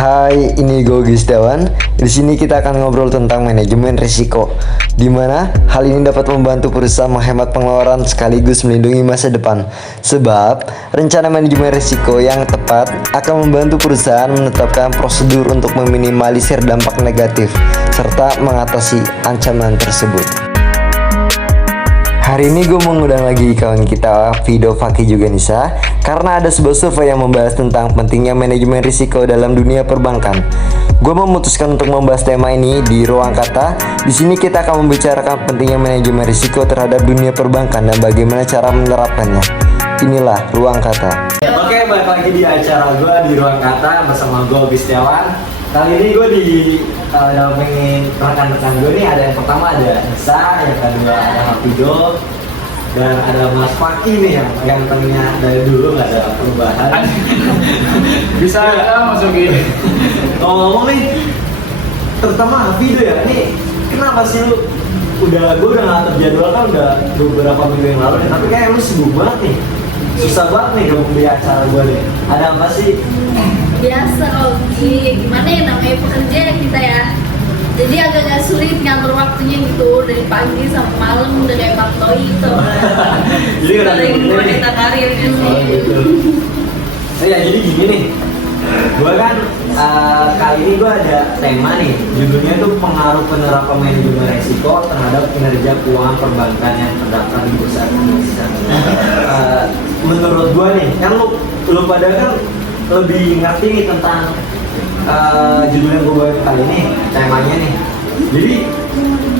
Hai, ini gue Gustiawan. Di sini kita akan ngobrol tentang manajemen risiko, di mana hal ini dapat membantu perusahaan menghemat pengeluaran sekaligus melindungi masa depan. Sebab rencana manajemen risiko yang tepat akan membantu perusahaan menetapkan prosedur untuk meminimalisir dampak negatif serta mengatasi ancaman tersebut. Hari ini gue mengundang lagi kawan kita Vido Faki juga Nisa karena ada sebuah survei yang membahas tentang pentingnya manajemen risiko dalam dunia perbankan. Gue memutuskan untuk membahas tema ini di Ruang Kata. Di sini kita akan membicarakan pentingnya manajemen risiko terhadap dunia perbankan dan bagaimana cara menerapkannya. Inilah Ruang Kata. Oke, balik lagi di acara gue di Ruang Kata bersama gue Gustiawan. Kali ini gue dampingin rekan-rekan gue nih. Ada yang pertama ada Nisa, yang kedua ada Vido, dan ada Mas Faki nih yang tadinya dari dulu nggak ada perubahan. Bisa masuk gini. Ngomong nih, terutama Vido ya, nih kenapa sih lu gue udah ngatur jadwal kan udah beberapa minggu yang lalu, tapi kayak lu sibuk banget nih, susah banget nih kalau di acara gue nih. Ada apa sih? Biasa Rogi, gimana ya namanya pekerja kita ya. Jadi agak sulit ngatur waktunya gitu dari pagi sampai malam udah kayak Bang Toi gitu. Jadi udah sering wanita karir ya sih. gitu. Ya jadi gini nih, gue kan kali ini gue ada tema nih, judulnya tuh pengaruh penerapan manajemen resiko terhadap kinerja keuangan perbankan yang terdaftar di Bursa Indonesia. Menurut gue nih, kan lu pada kan lebih ngerti nih tentang judul yang gue bawa kali ini, temanya nih. Jadi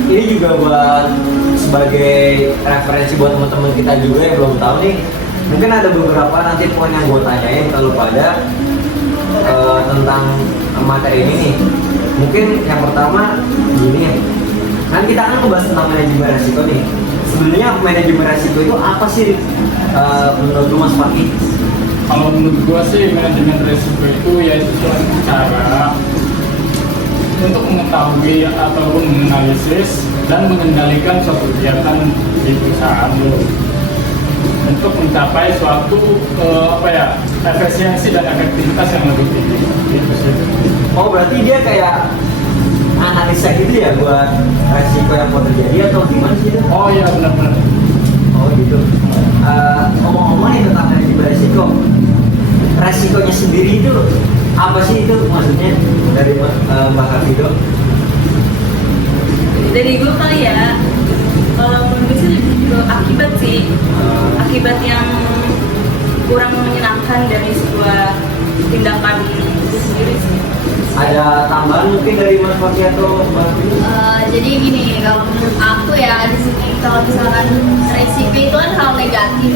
ini juga buat sebagai referensi buat teman-teman kita juga yang belum tahu nih. Mungkin ada beberapa nanti poin yang gue tanyain kalau pada tentang materi ini nih. Mungkin yang pertama gini ya, kan kita akan ngebahas tentang manajemen resiko nih. Sebenarnya manajemen resiko itu apa sih menurut Mas Faki? Kalau menurut gua sih manajemen risiko itu yaitu suatu cara untuk mengetahui ataupun menganalisis dan mengendalikan suatu kegiatan di perusahaan lo untuk mencapai suatu efisiensi dan efektivitas yang lebih tinggi. Gitu sih. Oh, berarti dia kayak analisa gitu ya buat resiko yang mau terjadi atau gimana sih? Oh iya benar-benar. Oh gitu. Ngomong-ngomong nih tentang manajemen resiko, resikonya sendiri itu apa sih itu maksudnya dari Mbak Vido? Dari gue kali ya, menurut gue sih lebih ke akibat sih. Akibat yang kurang menyenangkan dari sebuah tindakan itu sendiri sih. Ada tambahan mungkin dari Mas Faki atau Mbak Vido? Jadi gini, kalau menurut aku ya di sini kalau misalkan resiko itu kan hal negatif.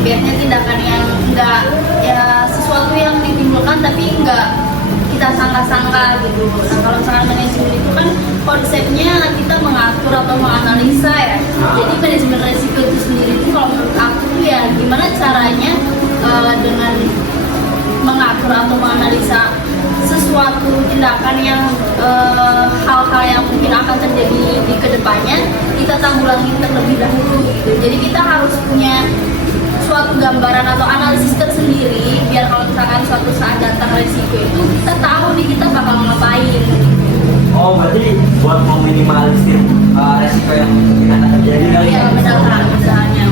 Biasanya tindakan yang enggak ya sesuatu yang ditimbulkan tapi enggak kita sangka-sangka gitu. Nah kalau misalkan manajemen itu kan konsepnya kita mengatur atau menganalisa ya. Jadi manajemen resiko itu sendiri itu kalau menurut aku ya gimana caranya dengan mengatur atau menganalisa sesuatu tindakan yang hal-hal yang mungkin akan terjadi di kedepannya kita tanggulangi terlebih dahulu gitu. Jadi kita harus punya suatu gambaran atau analisis tersendiri biar kalau misalkan suatu saat datang resiko itu kita tahu nih kita bakal ngapain. Oh, berarti buat meminimalisir resiko yang mungkin akan terjadi kali Iya benar misalnya.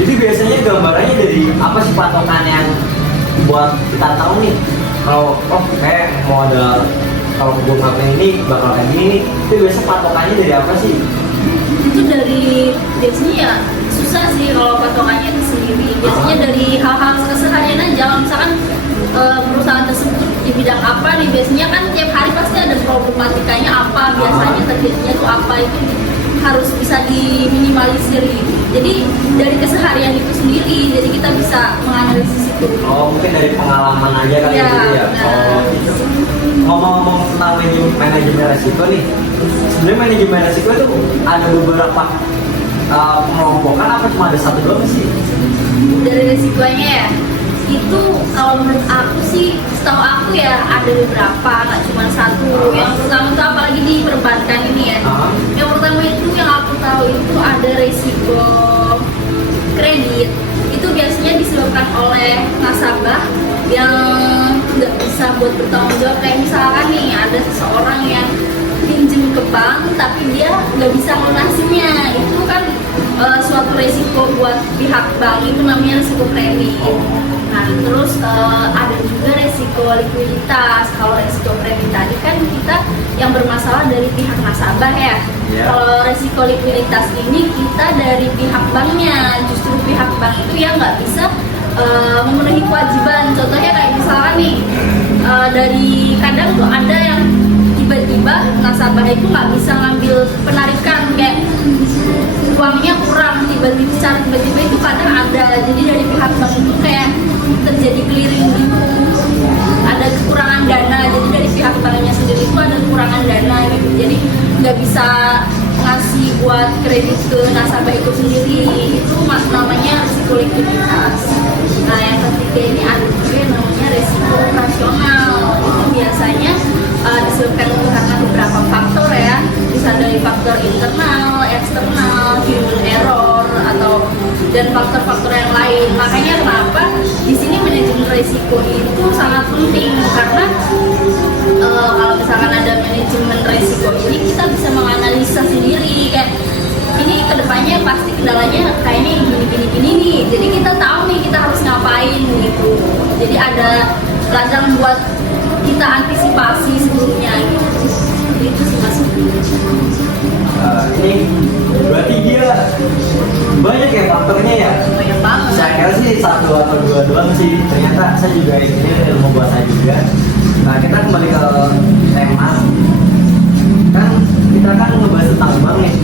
Jadi biasanya gambarannya dari apa sih patokan yang buat kita tahu nih kalau kayak mau ada kalau gue ngelakuin ini bakal kayak gini nih, itu biasa patokannya dari apa sih? Itu dari biasanya ya susah sih kalau patokannya itu sendiri. Biasanya dari hal-hal keseharian aja. Kalau misalkan perusahaan tersebut di bidang apa nih, biasanya kan tiap hari pasti ada problematikanya apa, biasanya terjadinya tuh apa, itu harus bisa diminimalisir gitu. Jadi dari keseharian itu sendiri, jadi kita bisa menganalisis itu. Oh, mungkin dari pengalaman aja kali Ya, gitu ya. Oh, gitu. Ngomong-ngomong tentang manajemen resiko nih, sebenarnya manajemen resiko itu ada beberapa pengelompokan apa cuma ada satu doang sih? Dari resikonya ya, itu kalau menurut aku sih, setahu aku ya ada beberapa, nggak cuma satu. Yang pertama itu apalagi di perbankan ini ya. Yang pertama itu yang aku tahu itu ada resiko kredit. Itu biasanya disebabkan oleh nasabah yang nggak bisa buat bertanggung jawab. Kayak misalkan nih ada seseorang yang pinjem ke bank tapi dia nggak bisa lunasinya, itu kan suatu resiko buat pihak bank, itu namanya resiko kredit. Nah terus ada juga resiko likuiditas. Kalau resiko kredit tadi kan kita yang bermasalah dari pihak nasabah ya. Kalau resiko likuiditas ini kita dari pihak banknya, justru pihak bank itu yang nggak bisa memenuhi kewajiban. Contohnya kayak misalkan nih dari kadang tuh ada yang tiba-tiba nasabah itu nggak bisa ngambil penarikan, kayak uangnya kurang tiba-tiba itu kadang ada. Jadi dari pihak bank itu kayak terjadi clearing gitu, ada kekurangan dana. Jadi dari pihak banknya sendiri itu ada kekurangan dana gitu, jadi nggak bisa ngasih buat kredit ke nasabah itu sendiri. Itu namanya risiko likuiditas. Nah yang ketiga ini ada juga yang namanya risiko operasional. Itu biasanya disebabkan karena beberapa faktor ya, bisa dari faktor internal, eksternal, human error, atau dan faktor-faktor yang lain. Makanya kenapa di sini manajemen risiko itu sangat penting, karena kalau misalkan ada manajemen risiko ini kita bisa menganalisa sendiri kayak ini kedepannya pasti kendalanya kayak ini gini nih. Jadi kita tahu nih kita harus ngapain gitu. Jadi ada pelajaran buat kita antisipasi sebelumnya gitu. Itu sih Mas. Ini berarti dia banyak ya faktornya ya? Banyak banget. Saya kira sih satu atau dua doang sih. Ternyata saya juga ini ilmu bahasa juga. Nah kita kembali ke tema. Kan kita kan ngebahas tentang bank nih.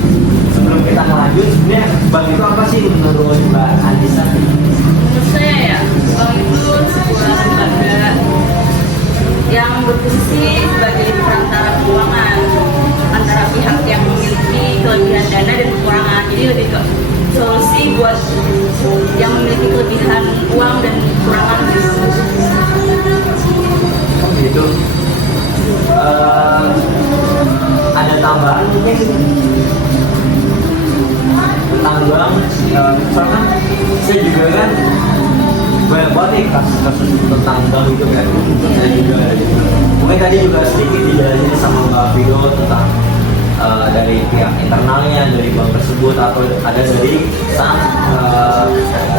Sebelum kita lanjut, sebenarnya bank itu apa sih menurut Mbak Andisa? Menurut saya ya, bank itu sebuah lembaga yang berfungsi sebagai perantara keuangan antara pihak yang memiliki kelebihan dana dan kekurangan. Jadi lebih ke solusi buat yang memiliki kelebihan uang dan kekurangan gitu. Gitu. Ada tambahan mungkin tentang bank. Misalkan saya juga kan banyak banget nih kasus-kasus tentang bank itu kan. Saya juga mungkin tadi juga sedikit dijelasin sama Mbak Fido tentang dari pihak internalnya dari bank tersebut atau ada dari sang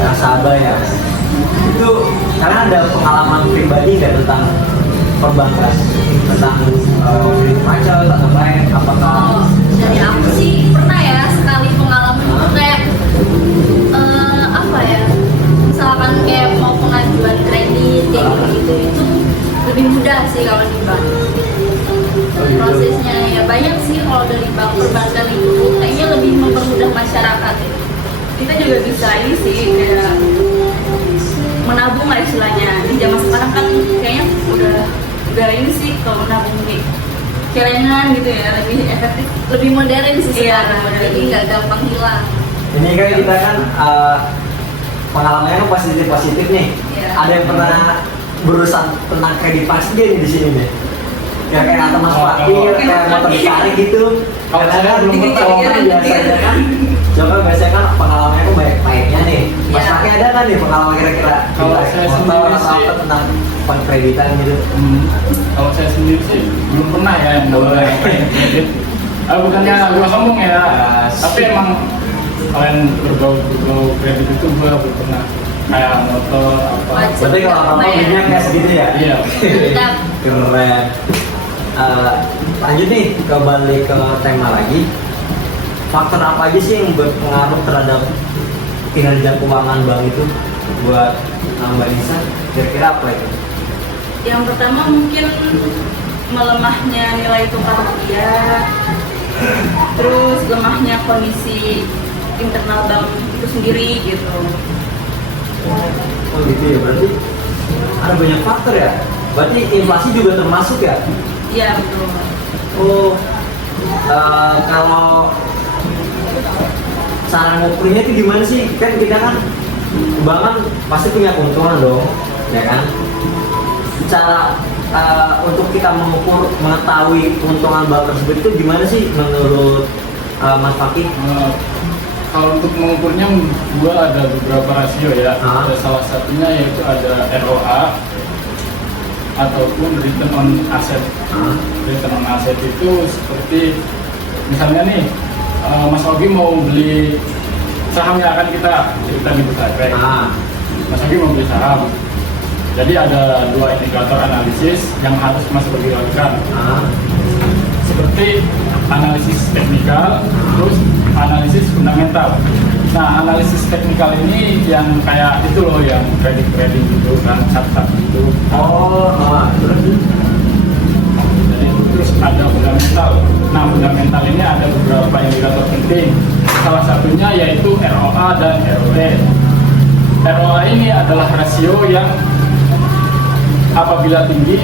nasabah ya. Itu karena ada pengalaman pribadi nggak tentang perbankan, tentang kredit macet atau lain, apakah Dari aku sih pernah ya sekali pengalaman itu kayak apa ya, misalkan kayak mau pengajuan kredit kayak gitu itu lebih mudah sih kalau di bank. Prosesnya ya banyak sih kalau dari bank perbankan itu kayaknya lebih mempermudah masyarakat. Kita juga bisa ini sih kayak menabung lah istilahnya. Di zaman sekarang kan kayaknya udah ini sih kalau menabung nih celengan gitu ya, lebih efektif. Lebih modern sih Iya, sekarang, modern. jadi nggak gampang hilang. ini kan kita kan pengalamannya kan positif nih. Iya. Ada yang pernah berurusan tentang kredit pasti dia di sini nih. Ya kayak atau mas parkir, kayak motor ditarik gitu. Kalau Karena saya kan belum ini pernah. cowok kan biasanya kan, coba biasanya kan pengalamannya kan banyak baiknya nih. Mas Iya. Paki ada kan nih pengalaman kira-kira Kalau di saya motor sendiri atau sih- apa tentang pengkreditan gitu? Kalau saya sendiri sih belum pernah ya mulai kredit. Bukannya gua sombong ya, tapi emang kalian berbau kredit itu gua belum pernah kayak motor apa. Wajib. Berarti kalau apa-apa belinya kayak segitu ya? Iya. Mantap. Keren. Lanjut nih kembali ke tema lagi. Faktor apa aja sih yang berpengaruh terhadap kinerja keuangan bank itu buat Mbak Nisa? Kira-kira apa itu? Yang pertama mungkin melemahnya nilai tukar rupiah, terus lemahnya kondisi internal bank itu sendiri gitu. Oh gitu ya, berarti ada banyak faktor ya? Berarti inflasi juga termasuk ya? Iya betul. Oh, kalau cara ngukurnya itu gimana sih? Kan kita kan bank kan pasti punya keuntungan dong, ya kan? Cara untuk kita mengukur, mengetahui keuntungan bank tersebut itu gimana sih menurut Mas Fakih? Kalau untuk mengukurnya gua ada beberapa rasio ya. Ada salah satunya yaitu ada ROA ataupun return on asset. Return on asset itu seperti misalnya nih, Mas Ogi mau beli sahamnya, akan kita cerita di Bursa Efek. Mas Ogi mau beli saham. Jadi ada dua indikator analisis yang harus Mas Ogi lakukan. Seperti analisis teknikal, terus analisis fundamental. Nah, analisis teknikal ini yang kayak itu loh, yang trading gitu kan, chart gitu. Terus ada fundamental. Nah, fundamental ini ada beberapa indikator penting. Salah satunya yaitu ROA dan ROE. ROA ini adalah rasio yang apabila tinggi,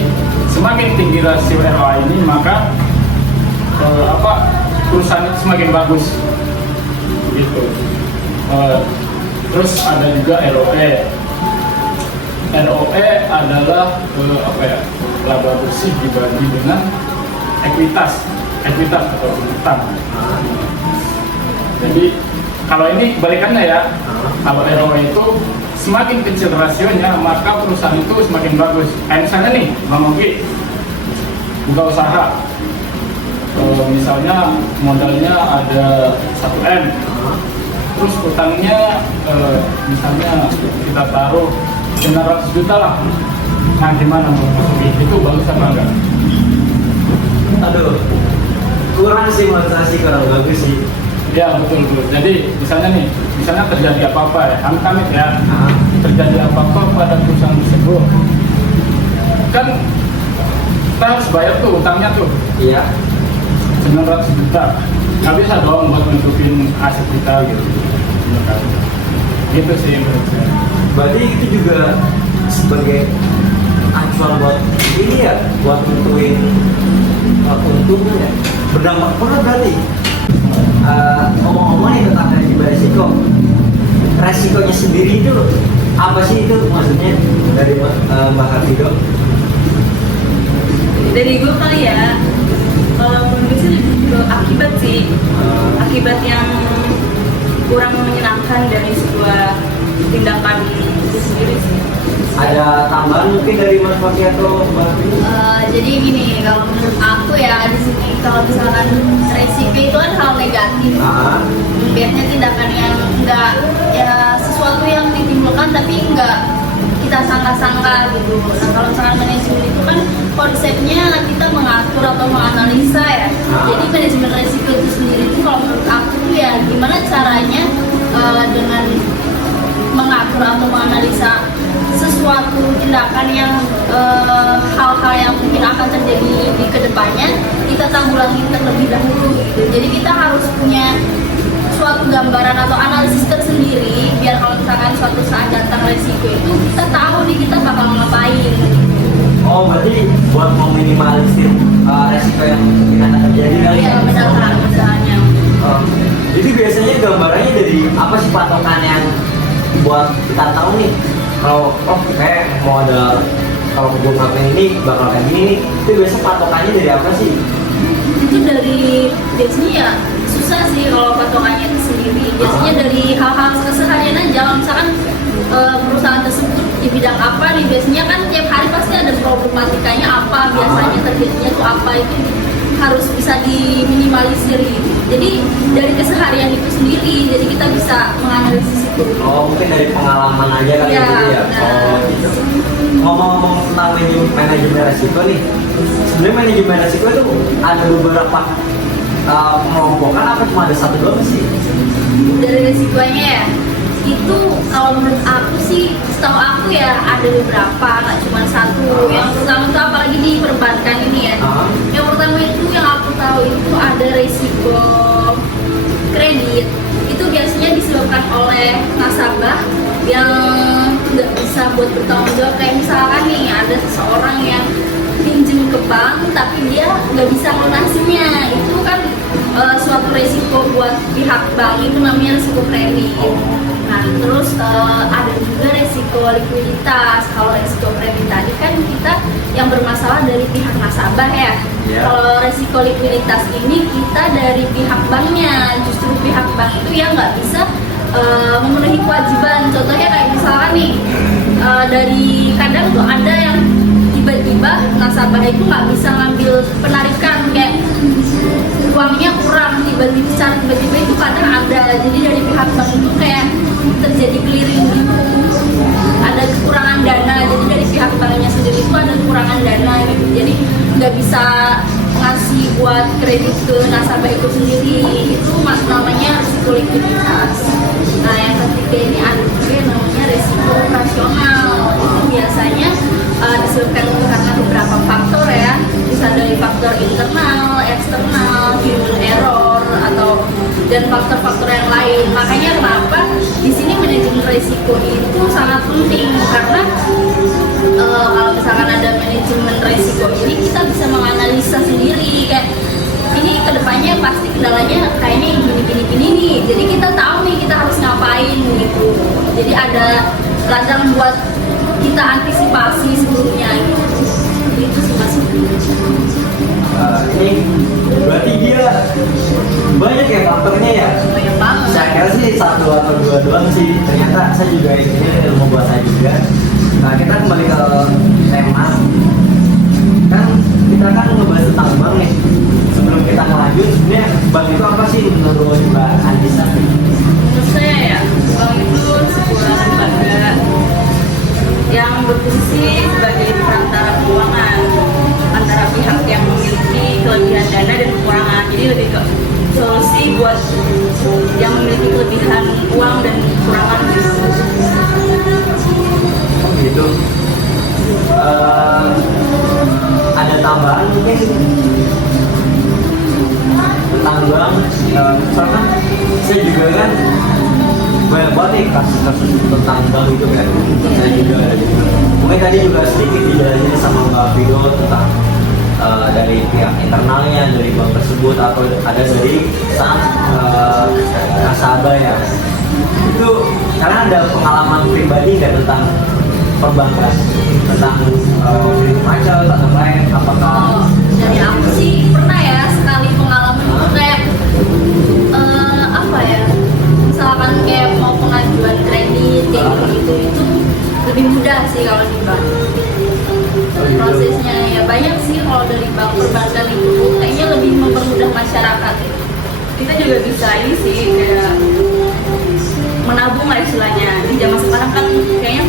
semakin tinggi rasio ROA ini, maka perusahaan itu semakin bagus gitu. Terus ada juga ROE. ROE adalah laba bersih dibagi dengan ekuitas atau utang. Jadi kalau ini kebalikannya ya, kalau ROE itu semakin kecil rasionya, maka perusahaan itu semakin bagus. Misalnya nih, Bang Ogi buka usaha, misalnya modalnya ada 1M, terus utangnya misalnya kita taruh 900 juta lah. Nah, gimana menurut Ogi? Itu bagus apa enggak? Aduh, kurang sih, motivasi kurang bagus sih. Ya, betul. Jadi misalnya terjadi apa-apa ya, amit-amit ya, terjadi apa-apa pada perusahaan tersebut, kan kita harus bayar tuh utangnya tuh. Iya. 900 juta. Nggak bisa dong buat nutupin aset kita gitu. Gitu sih menurut saya. Berarti itu juga sebagai acuan buat ini ya, buat nentuin untungnya. Berdampak pula berarti. Ngomong-ngomong nih tentang resikonya sendiri itu apa sih, itu maksudnya dari Mbak Hafido? Dari gue kali ya, menurut sih akibat sih, akibat yang kurang menyenangkan dari sebuah tindakan itu sendiri sih. Ada tambahan mungkin dari Mas Fakih atau Mbak Hafido? Jadi gini, kalau menurut aku ya di sini kalau misalkan resiko itu kan hal negatif. Biasanya tindakan yang enggak ya, sesuatu yang ditimbulkan tapi enggak kita sangka-sangka gitu. Nah, kalau misalkan manajemen itu kan konsepnya kita mengatur atau menganalisa ya. Jadi manajemen resiko itu sendiri itu kalau menurut aku ya gimana caranya dengan mengatur atau menganalisa sesuatu tindakan yang hal-hal yang mungkin akan terjadi di kedepannya kita tanggulangi terlebih dahulu gitu. Jadi kita harus punya suatu gambaran atau analisis tersendiri biar kalau misalkan suatu saat datang resiko itu kita tahu nih kita bakal ngapain. Oh, berarti buat meminimalisir resiko yang mungkin akan terjadi kali ya? Iya, benar-benarnya. Jadi biasanya gambarannya dari apa sih patokan yang buat kita tahu nih kalau kayak mau ada, kalau gue ngelakuin ini bakal kayak gini nih, itu biasa patokannya dari apa sih? Itu dari biasanya ya susah sih kalau patokannya itu sendiri. Biasanya dari hal-hal keseharian aja. Kalau misalkan perusahaan tersebut di bidang apa nih, biasanya kan tiap hari pasti ada problematikanya apa, biasanya terjadinya tuh apa, itu harus bisa diminimalisir gitu. Jadi dari keseharian itu sendiri, jadi kita bisa menganalisis itu. Oh, mungkin dari pengalaman aja kan Ya, gitu ya. Oh, gitu. Ngomong-ngomong tentang manajemen resiko nih, sebenarnya manajemen resiko itu ada beberapa pengelompokan apa cuma ada satu doang sih? Dari resikonya ya, itu kalau menurut aku sih, setahu aku ya ada beberapa, nggak cuma satu. Yang pertama itu apalagi di perbankan ini ya. Yang pertama itu yang aku tahu itu ada resiko kredit. Itu biasanya disebabkan oleh nasabah yang nggak bisa buat bertanggung jawab. Kayak misalkan nih ada seseorang yang pinjem ke bank tapi dia nggak bisa lunasinya, itu kan suatu resiko buat pihak bank, itu namanya resiko premi. Nah terus ada juga resiko likuiditas. Kalau resiko premi tadi kan kita yang bermasalah dari pihak nasabah ya. Kalau resiko likuiditas ini kita dari pihak banknya, justru pihak bank itu yang nggak bisa memenuhi kewajiban. Contohnya kayak misalkan nih dari kadang tuh ada yang tiba-tiba nasabah itu nggak bisa ngambil penarikan, kayak uangnya kurang tiba-tiba itu kadang ada, jadi dari pihak bank itu kayak terjadi clearing gitu, ada kekurangan dana, jadi dari pihak banknya sendiri itu ada kekurangan dana gitu, jadi nggak bisa ngasih buat kredit ke nasabah itu sendiri, itu namanya risiko likuiditas. Nah yang ketiga ini ada juga yang namanya risiko operasional, itu biasanya disebabkan karena beberapa faktor ya, bisa dari faktor internal, eksternal, human error atau dan faktor-faktor yang lain. Makanya kenapa di sini manajemen risiko itu sangat penting, karena kalau misalkan ada manajemen risiko ini kita bisa menganalisa sendiri kayak ini kedepannya pasti kendalanya kayaknya gini nih, jadi kita tahu nih kita harus ngapain gitu, jadi ada ladang buat kita antisipasi sebelumnya gitu. Jadi itu sih Mas. Ini berarti dia banyak ya faktornya ya? Banyak banget. Saya kira sih 1 atau 2 doang sih, ternyata saya juga ini ilmu buat saya juga. Nah kita kembali ke tema, kan kita kan ngebahas tentang bank nih. Sebelum kita lanjut, sebenarnya bank itu apa sih menurut Mbak Andisa? Menurut saya ya, bank itu sebuah lembaga yang berfungsi sebagai perantara keuangan antara pihak yang memiliki kelebihan dana dan kekurangan. Jadi lebih ke solusi buat yang memiliki kelebihan uang dan kekurangan gitu. Gitu. Ada tambahan mungkin tentang bank, misalkan saya juga kan banyak banget nih kasus-kasus tentang bank itu kan, saya juga ada juga. Mungkin tadi juga sedikit dijelasin sama Mbak Fido tentang dari pihak internalnya dari bank tersebut atau ada dari sang nasabah ya. Itu karena ada pengalaman pribadi nggak tentang perbankan, tentang kredit macet atau lain, apakah Dari aku sih pernah ya sekali pengalaman itu kayak apa ya, misalkan kayak mau pengajuan kredit kayak gitu itu lebih mudah sih kalau di bank. Prosesnya ya banyak sih kalau dari bank perbankan itu kayaknya lebih mempermudah masyarakat. Kita juga bisa ini sih kayak menabung lah istilahnya. Di zaman sekarang kan kayaknya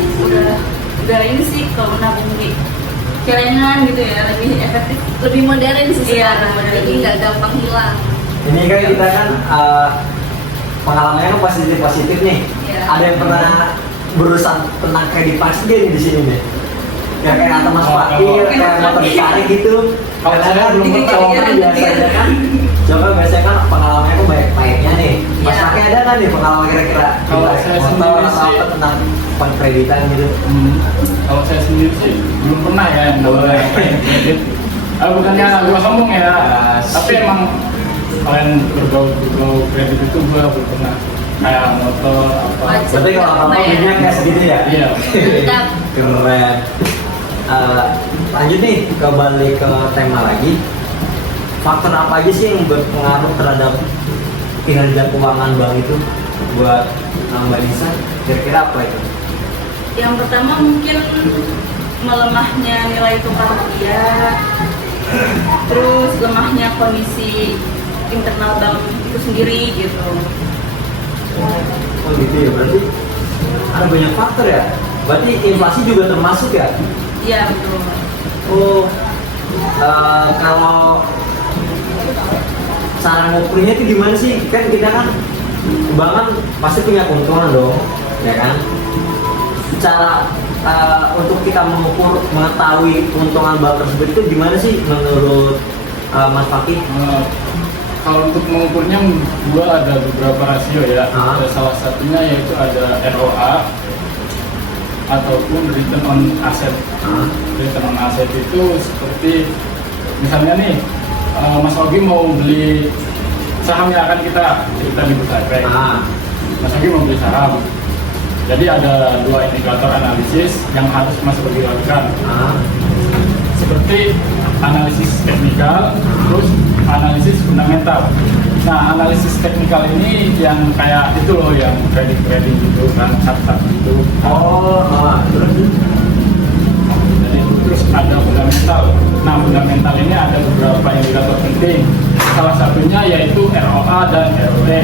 udah ini sih kalau menabung di celengan gitu ya, lebih efektif. Lebih modern sih Iya, sekarang, modern. jadi nggak gampang hilang. ini kan kita kan pengalamannya kan positif nih. Iya. Ada yang pernah berurusan tentang kredit pasti nih di sini nih. Ya kayak kata Mas Fakir, kayak motor ditarik gitu. Kalau saya Kadang belum kan pernah. cowok kan biasanya kan, coba biasanya kan pengalamannya kan banyak pahitnya nih. Mas Iya. Fakir ada kan nih pengalaman kira-kira Kalau kita saya motor sendiri atau sih- apa tentang pengkreditan gitu. Kalau saya sendiri sih belum pernah ya yang namanya kredit. Bukannya gua sombong ya, tapi emang kalian berbau kredit itu gua belum pernah. Kayak motor apa. Wajib. Berarti kalau apa punya kayak segitu ya? Iya. Tidak. Keren. Lanjut nih ke balik ke tema lagi. Faktor apa aja sih yang berpengaruh terhadap kinerja keuangan bank itu buat Mbak Nisa? Kira-kira apa itu? Yang pertama mungkin melemahnya nilai tukar rupiah, terus lemahnya kondisi internal bank itu sendiri gitu. Oh gitu ya, berarti ada banyak faktor ya? Berarti inflasi juga termasuk ya? Iya betul. Oh, kalau cara ngukurnya itu gimana sih? Kan kita kan bank kan pasti punya keuntungan dong, ya kan? Cara untuk kita mengukur, mengetahui keuntungan bank tersebut itu gimana sih menurut Mas Fakih? Kalau untuk mengukurnya gua ada beberapa rasio ya. Ah. Salah satunya yaitu ada ROA ataupun return on asset. Return on asset itu seperti misalnya nih Mas Ogi mau beli saham yang akan kita di Bursa Efek. Mas Ogi mau beli saham. Jadi ada 2 indikator analisis yang harus Mas Ogi lakukan. Seperti analisis teknikal, terus analisis fundamental. Nah, analisis teknikal ini yang kayak itu loh, yang kredit gitu kan, satu gitu. Terus Jadi terus ada fundamental fundamental. Nah, fundamental ini ada beberapa indikator penting. Salah satunya yaitu ROA dan ROE.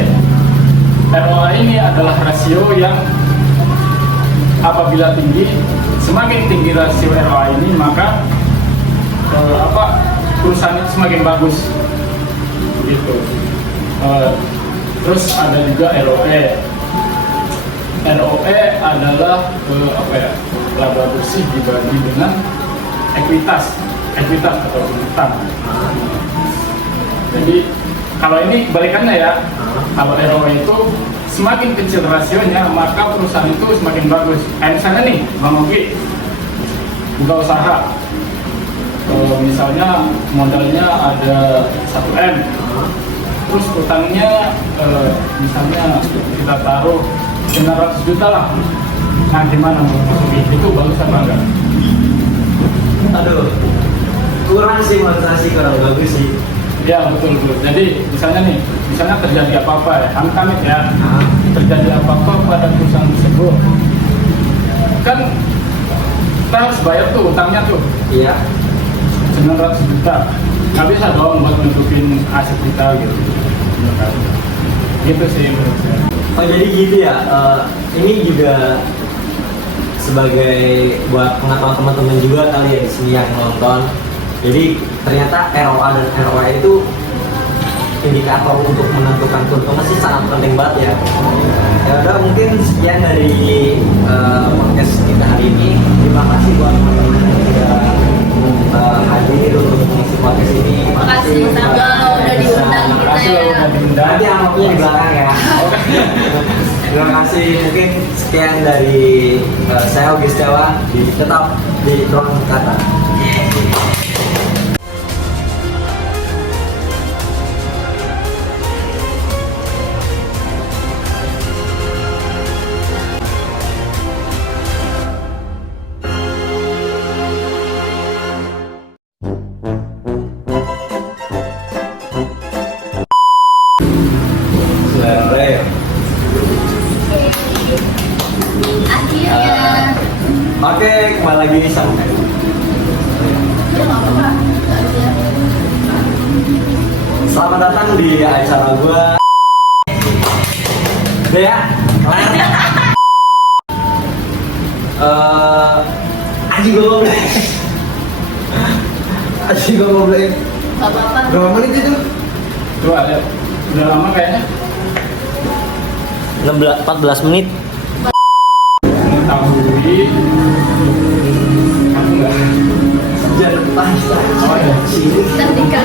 ROA ini adalah rasio yang apabila tinggi, semakin tinggi rasio ROA ini maka perusahaan itu semakin bagus. Gitu. Terus ada juga ROE. ROE adalah laba bersih dibagi dengan ekuitas atau utang. Jadi kalau ini kebalikannya ya, kalau ROE itu semakin kecil rasionya maka perusahaan itu semakin bagus. Misalnya nih, Bang Oki buka usaha, misalnya modalnya ada 1M, terus utangnya misalnya kita taruh 900 juta lah. Nah, gimana menurut itu bagus apa enggak? Aduh, kurang sih kurang bagus sih. Ya betul. Jadi misalnya terjadi apa-apa ya, amit-amit ya, terjadi apa-apa pada perusahaan tersebut, kan kita harus bayar tuh utangnya tuh. Iya. 900 juta. Nggak bisa dong buat nutupin aset kita gitu. Gitu sih menurut saya. Oh jadi gitu ya. Ini juga sebagai buat pengetahuan teman-teman juga kali ya di sini yang nonton. Jadi ternyata ROA dan ROE itu indikator untuk menentukan keuntungan sih sangat penting banget ya. Ya udah mungkin sekian dari podcast kita hari ini. Terima kasih buat teman-teman yang sudah hadir untuk mengisi podcast ini. Makasih Tanggal udah diundang kita ya. Nanti amplopnya di belakang ya. Terima kasih. Mungkin sekian dari saya Ogi Setiawan. Tetap di ruang kata. Akhirnya. Oke, kembali lagi sama Ya nggak apa-apa. Selamat datang di acara gua. Udah ya, kelar. Aji gua ngobrol. Nggak apa-apa. Berapa menit itu? Coba lihat, udah lama kayaknya. 14 menit. Mengetahui aku nggak Jangan lupa. oh ya Kita nikah